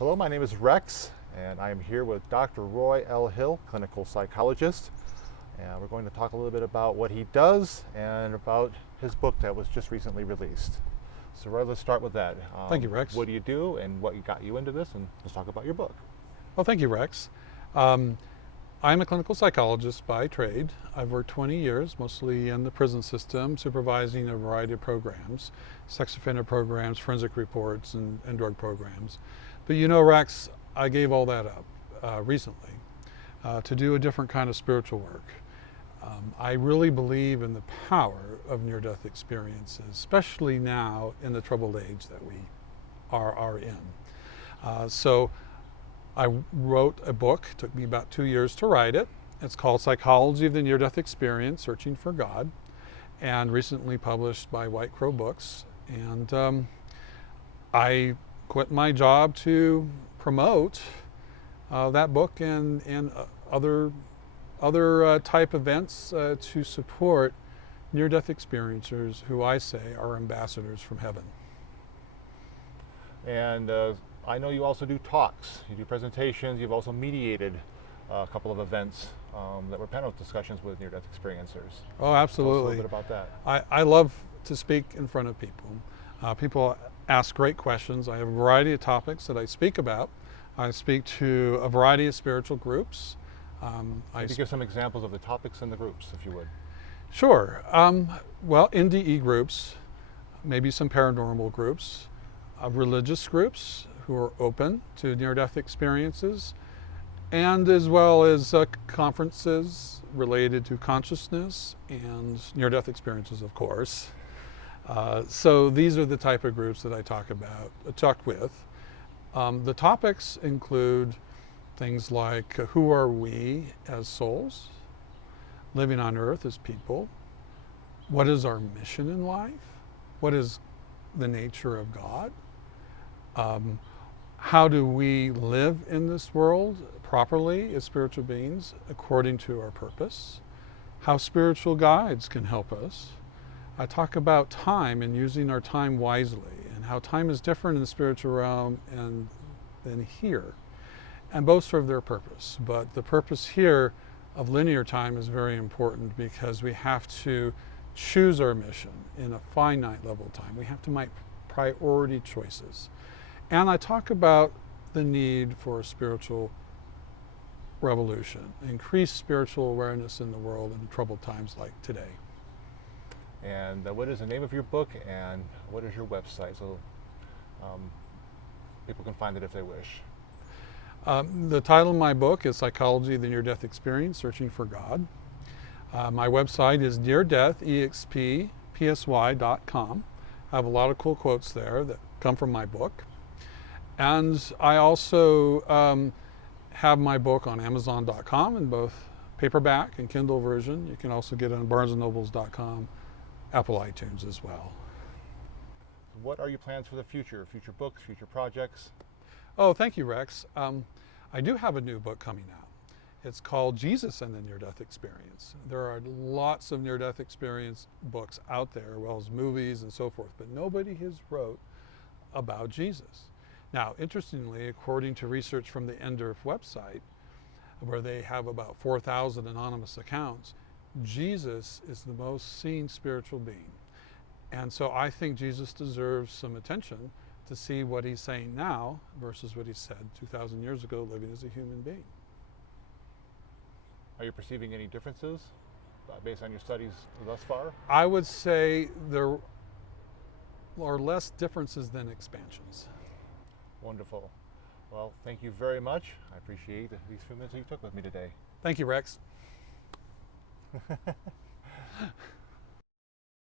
Hello, my name is Rex, and I am here with Dr. Roy L. Hill, clinical psychologist. And we're going to talk a little bit about what he does and about his book that was just recently released. So Roy, let's start with that. Thank you, Rex. What do you do and what got you into this? And let's talk about your book. Well, thank you, Rex. I'm a clinical psychologist by trade. I've worked 20 years, mostly in the prison system, supervising a variety of programs, sex offender programs, forensic reports, and drug programs. But you know, Rex, I gave all that up recently to do a different kind of spiritual work. I really believe in the power of near-death experiences, especially now in the troubled age that we are in. So I wrote a book. It took me about 2 years to write it. It's called Psychology of the Near-Death Experience, Searching for God, and recently published by White Crow Books. And I quit my job to promote that book and other type events to support near-death experiencers who I say are ambassadors from heaven. And I know you also do talks, you do presentations, you've also mediated a couple of events that were panel discussions with near-death experiencers. Oh, absolutely. Tell us a little bit about that. I love to speak in front of people. People ask great questions. I have a variety of topics that I speak about. I speak to a variety of spiritual groups. Could you give some examples of the topics and the groups, if you would? Sure. Well, NDE groups, maybe some paranormal groups, religious groups who are open to near-death experiences, and as well as conferences related to consciousness and near-death experiences, of course. So these are the type of groups that I talk with. The topics include things like who are we as souls, living on earth as people, what is our mission in life, what is the nature of God, how do we live in this world properly as spiritual beings according to our purpose, how spiritual guides can help us. I talk about time and using our time wisely and how time is different in the spiritual realm than here. And both serve their purpose. But the purpose here of linear time is very important because we have to choose our mission in a finite level of time. We have to make priority choices. And I talk about the need for a spiritual revolution, increased spiritual awareness in the world in troubled times like today. And what is the name of your book and what is your website so people can find it if they wish? The title of my book is Psychology of the Near-Death Experience, Searching for God. My website is neardeathexpsy.com. I have a lot of cool quotes there that come from my book. And I also have my book on Amazon.com in both paperback and Kindle version. You can also get it on BarnesandNobles.com, Apple iTunes as well. What are your plans for the future? Future books, future projects? Oh, thank you, Rex. I do have a new book coming out. It's called Jesus and the Near-Death Experience. There are lots of near-death experience books out there, as well as movies and so forth, but nobody has wrote about Jesus. Now, interestingly, according to research from the NDERF website, where they have about 4,000 anonymous accounts, Jesus is the most seen spiritual being. And so I think Jesus deserves some attention to see what he's saying now versus what he said 2,000 years ago living as a human being. Are you perceiving any differences based on your studies thus far? I would say there are less differences than expansions. Wonderful. Well, thank you very much. I appreciate these few minutes that you took with me today. Thank you, Rex.